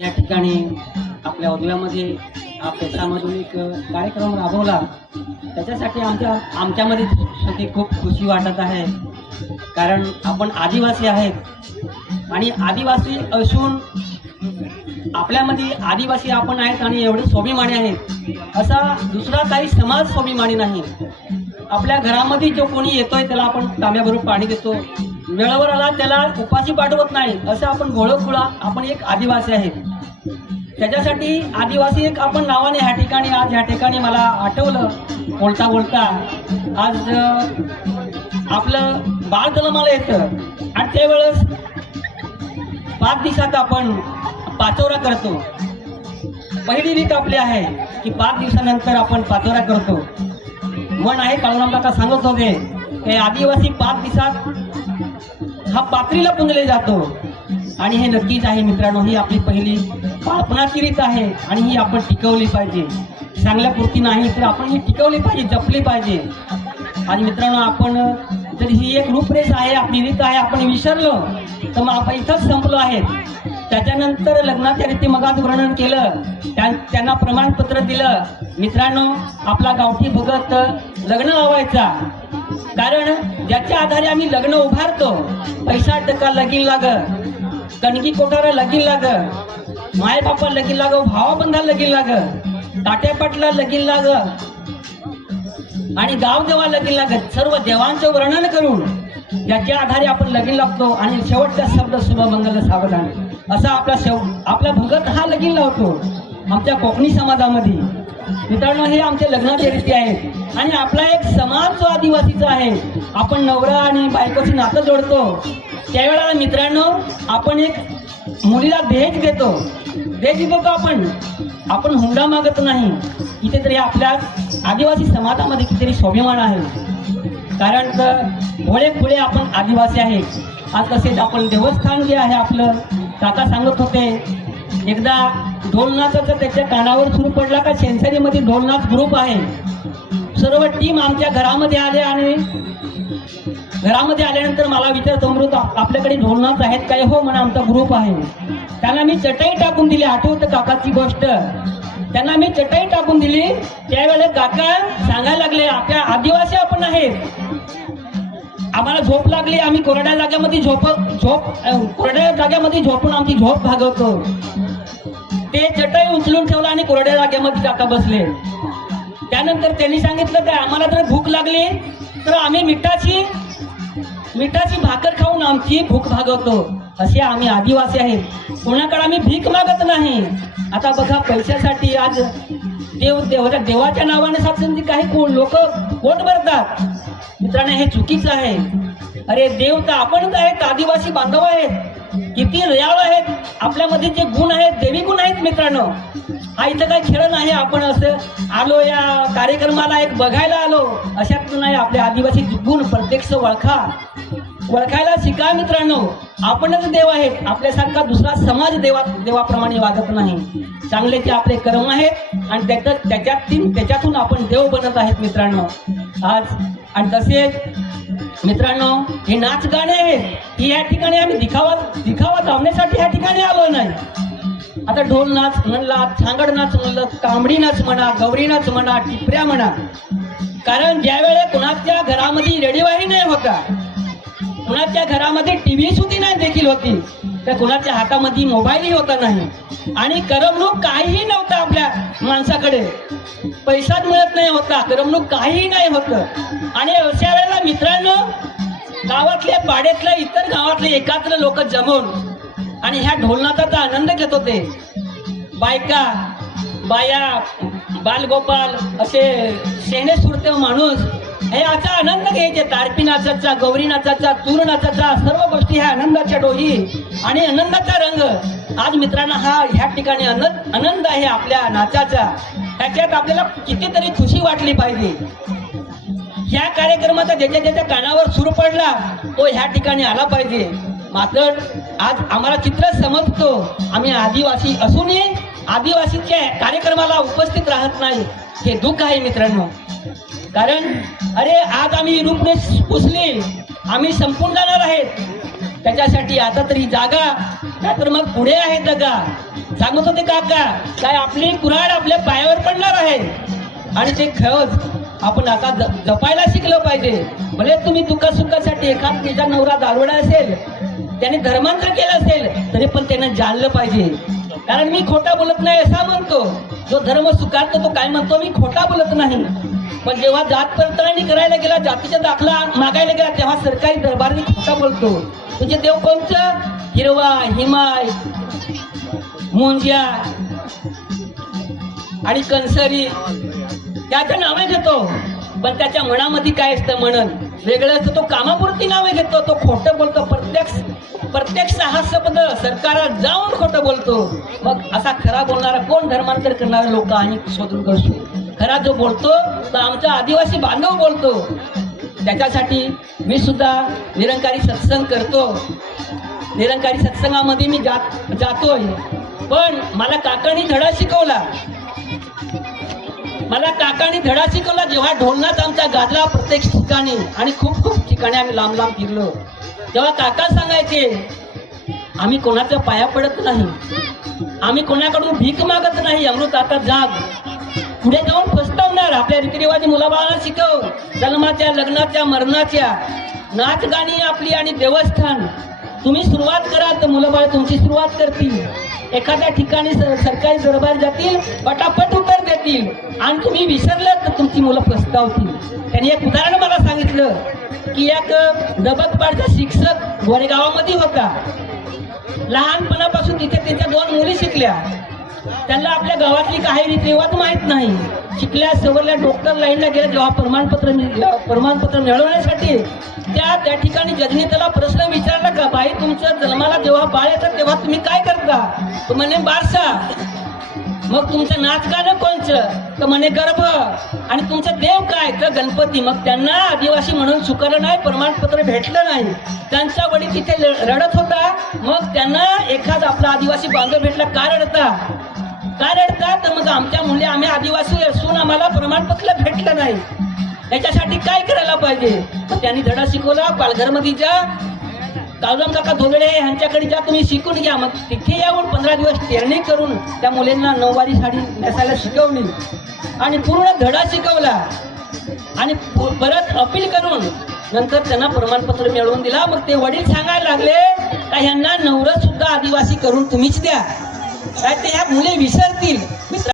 या ठिकाणी आपल्या उद्यामध्ये हा पेशामधून एक कार्यक्रम राबवला, त्याच्यासाठी आमच्यामध्ये सगळी खूप खुशी वाटत आहे. कारण आपण आदिवासी आहेत आणि आदिवासी असून आपल्यामध्ये आदिवासी आपण आहेत आणि एवढे स्वाभिमानी आहेत असा दुसरा काही समाज स्वाभिमानी नाही. आपल्या घरामध्ये जो कोणी येतोय त्याला आपण तांब्याभरून पाणी देतो, वेळेवर आला त्याला उपाशी पाठवत नाही, असं आपण गोळखुळा आपण एक आदिवासी आहेत. त्याच्यासाठी आदिवासी एक आपण नावाने ह्या ठिकाणी आज ह्या ठिकाणी मला आठवलं बोलता बोलता आज आपलं बाळ जन्माला येतं आणि त्यावेळेस 5 दिवसात आपण पाचोरा करतो. पहिली रीत आपली आहे की 5 दिवसानंतर आपण पाचोरा करतो. मन आहे काळूराम काका सांगत होते की आदिवासी 5 दिवसात हा पात्रीला पुंजले जातो आणि हे नक्कीच आहे मित्रांनो. ही आपली पहिली बाळपणाची रीत आहे आणि ही आपण टिकवली पाहिजे. चांगल्यापुरती नाही तर आपण ही टिकवली पाहिजे, जपली पाहिजे. आणि मित्रांनो आपण जर ही एक रूपरेष आहे, आपली रीत आहे, आपण विसरलो तर मग आपण इथंच संपलो आहे. त्याच्यानंतर लग्नाच्या रीती मगात वर्णन केलं, त्यांना प्रमाणपत्र दिलं. मित्रांनो आपला गावठी भगत लग्न लावायचा, कारण ज्याच्या आधारे आम्ही लग्न उभारतो. पैसा टका लगीन लाग, कणगी कोठारा लगीन लाग, माय बापा लगीन लाग, भावाबंधा लगीन लाग, ताट्यापाटला लगीन लाग आणि गाव देवा लगीन लागत. सर्व देवांचं वर्णन करून याच्या आधारे आपण लगीन लागतो आणि शेवटचा शब्द शुभ मंगल सावधान असा आपला भगत हा लगीन लावतो आमच्या कोकणी समाजामध्ये. मित्रांनो हे आमचे लग्नाचे रीती आहेत आणि आपला एक समाज जो आदिवासीचा आहे, आपण नवरा आणि बायकोची नातं जोडतो. त्यावेळेला मित्रांनो आपण एक मुलीला दहेज देतो. दहेज देतो का आपण हुंडा मागत नाही. इथे तरी आपल्या आदिवासी समाजामध्ये कितीतरी स्वाभिमान आहे, कारण भोळे पुढे आपण आदिवासी आहे. आज तसेच आपण देवस्थान जे आहे आपलं, काका सांगत होते एकदा ढोलनाचा त्याच्या कानावर सुरू पडला का सेन्सरीमध्ये ढोलनाच ग्रुप आहे. सर्व टीम आमच्या घरामध्ये आले आणि घरामध्ये आल्यानंतर मला विचारतो अमृत आपल्याकडे ढोलनाच आहेत काय? हो म्हणा आमचा ग्रुप आहे. त्यांना मी चटई टाकून दिली. आठवतं काकाची गोष्ट, त्यांना मी चटई टाकून दिली. त्यावेळेला काका सांगायला लागले आपल्या आदिवासी आपण आहेत, आम्हाला झोप लागली, आम्ही कोरड्या जाग्यामध्ये कोरड्या जाग्यामध्ये झोपून आमची झोप भागवतो. ते चटई उचलून ठेवला आणि कोरड्या जाग्यामध्ये काका बसले. त्यानंतर त्यांनी सांगितलं काय आम्हाला जर भूक लागली तर आम्ही मिठाची भाकर खाऊन आमची भूक भागवतो. असे आम्ही आदिवासी आहेत, कोणाकडे आम्ही भीक मागत नाही. आता बघा पैशासाठी आज देवाच्या नावाने साधून काही लोक पोट भरतात. मित्रांनो हे चुकीचं आहे. अरे देव तर आपणच आहेत, आदिवासी बांधव आहेत, किती दयाळू आहेत, आपल्यामध्ये जे गुण आहेत देवी गुण आहेत. मित्रांनो हा इथं काही खेळ नाही. आपण असं आलो या कार्यक्रमाला एक बघायला आलो अशात नाही. आपले आदिवासी गुण प्रत्यक्ष ओळखायला शिका. मित्रांनो आपणच देव आहेत, आपल्यासारखा दुसरा समाज देवाप्रमाणे वागत नाही. चांगले जे आपले कर्म आहेत आणि त्याच्यातून आपण देव बनत आहेत मित्रांनो आज. आणि तसेच मित्रांनो हे नाच गाणे आहेत, ही या ठिकाणी आम्ही दिखावा धावण्यासाठी या ठिकाणी आलो नाही. आता ढोल नाच म्हणला, सांगड नाच म्हणलं, कांबडी नाच म्हणा, गौरी नाच म्हणा, टिपऱ्या म्हणा. कारण ज्यावेळेस कुणाच्या घरामध्ये रेडिओही नाही होता, कुणाच्या घरामध्ये टीव्ही सुद्धा नाही देखील होती, तर कुणाच्या हातामध्ये मोबाईलही होता नाही आणि करमणूक काहीही नव्हतं. आपल्या माणसाकडे पैसाच मिळत नाही होता, करमणूक काहीही नाही होतं. आणि अशा वेळेला मित्रांनो गावातल्या पाड्यातल्या इतर गावातले एकात्र लोक जमून आणि ह्या ढोलनाचा आनंद घेत होते. बाया बालगोपाल असे शेणे सुरते माणूस हे याचा आनंद घ्यायचे. तारपी नाचाचा, गौरी नाचाचा, तूर नाचाचा, सर्व गोष्टी ह्या आनंदाच्या डोही आणि आनंदाचा रंग. आज मित्रांनो ह्या ठिकाणी आनंद आहे आपल्या नाचाचा. ह्याच्यात आपल्याला कितीतरी खुशी वाटली पाहिजे. ह्या कार्यक्रमाचा ज्याच्या कानावर सूर पडला तो ह्या ठिकाणी आला पाहिजे. मात्र आज आम्हाला चित्र समजतो आम्ही आदिवासी असूनही आदिवासीच्या कार्यक्रमाला उपस्थित राहत नाही, हे दुःख आहे मित्रांनो. कारण अरे आज आम्ही रूपरेष पुसली, आम्ही संपून जाणार आहेत. त्याच्यासाठी आता तरी जागा, नाहीतर मग पुढे आहे दगा. सांगत होते काका, काय आपली कुऱ्हाड आपल्या पायावर पडणार आहे आणि ते खरंच आपण आता जपायला शिकलं पाहिजे. भले तुम्ही दुःखासुखासाठी एखाद तिचा नवरा दारुडा असेल, त्याने धर्मांतर केलं असेल, तरी पण त्यानं जाणलं पाहिजे. कारण मी खोटा बोलत नाही असा म्हणतो. जो धर्म स्वीकारतो तो काय म्हणतो, मी खोटा बोलत नाही. पण जेव्हा जात पडताळणी करायला गेला, जातीचा दाखला मागायला गेला, तेव्हा सरकारी दरबारी खोटा बोलतो. म्हणजे देव कोणचं? हिरवा, हिमाय, मुंज्या आणि कंसरी त्याचं नावे घेतो. पण त्याच्या मनामध्ये काय असतं, म्हणून वेगळं असतं. तो कामापुरती नावे घेतो, तो खोटं बोलतो. प्रत्यक्ष हा शब्द सरकारात जाऊन खोटं बोलतो. मग असा खरा बोलणारा कोण? धर्मांतर करणारे लोक आम्ही शोधून करतो. खरा जो बोलतो तो आमचा आदिवासी बांधव बोलतो. त्याच्यासाठी मी सुद्धा निरंकारी सत्संग करतो. निरंकारी सत्संगामध्ये मी जातोय. पण मला काकांनी धडा शिकवला. जेव्हा ढोलनाच आमच्या गाजला प्रत्येक ठिकाणी आणि खूप ठिकाणी आम्ही लांब फिरलो, तेव्हा काका सांगायचे, आम्ही कोणाच्या पाया पडत नाही, आम्ही कोणाकडून भीक मागत नाही. अमृत आता जाग, पुढे जाऊन फसतावणार. आपल्या रीतिरिवाजी मुलाबाळांना शिकव. जन्माच्या, लग्नाच्या, मरणाच्या, नाच गाणी आपली आणि देवस्थान. तुम्ही सुरुवात करा तर मुलं बाळ तुमची सुरुवात करतील. एखाद्या ठिकाणी सरकारी दरबार जातील, पटापट उत्तर देतील. आणि तुम्ही विसरलं तर तुमची मुलं फसतावतील. त्यांनी एक उदाहरण मला सांगितलं की एक दबकपाडचा शिक्षक गोरेगावामध्ये होता. लहानपणापासून तिथे त्याच्या 2 मुली शिकल्या. त्यांना आपल्या गावातली काही रीतिरिवाज माहीत नाही. शिकल्या, सवरल्या, डॉक्टर लाईनला गेल्या. जेव्हा प्रमाणपत्र मिळवण्यासाठी त्या ठिकाणी जजनी त्याला प्रश्न विचारला का, बाई तुमच्या जन्माला जेव्हा बाळ येतात तेव्हा तुम्ही काय करता? तो म्हणे बारसा. मग तुमचं नाच गाणं कोणचं? तर म्हणे गर्भ. आणि तुमचं देव काय? तर गणपती. मग त्यांना आदिवासी म्हणून स्वीकारलं नाही, प्रमाणपत्र भेटलं नाही. त्यांचा वडील तिथे रडत होता. मग त्यांना एखादा आपला आदिवासी बांधव भेटला. का रडता? तर मग आमच्या मुली, आम्ही आदिवासी असून आम्हाला प्रमाणपत्र भेटलं नाही, याच्यासाठी काय करायला पाहिजे? मग त्यांनी धडा शिकवला. पालघरमध्ये जा, काळजाम काका धोगडे यांच्याकडे जा, तुम्ही शिकून घ्या. मग तिथे येऊन 15 दिवस ट्रेनिंग करून त्या मुलींना 9वारी साडी नेसायला शिकवली आणि पूर्ण धडा शिकवला. आणि परत अपील करून नंतर त्यांना प्रमाणपत्र मिळवून दिला. मग ते वडील सांगायला लागले का ह्यांना नवरं सुद्धा आदिवासी करून तुम्हीच द्या, काय ते ह्या मुली विसरतील.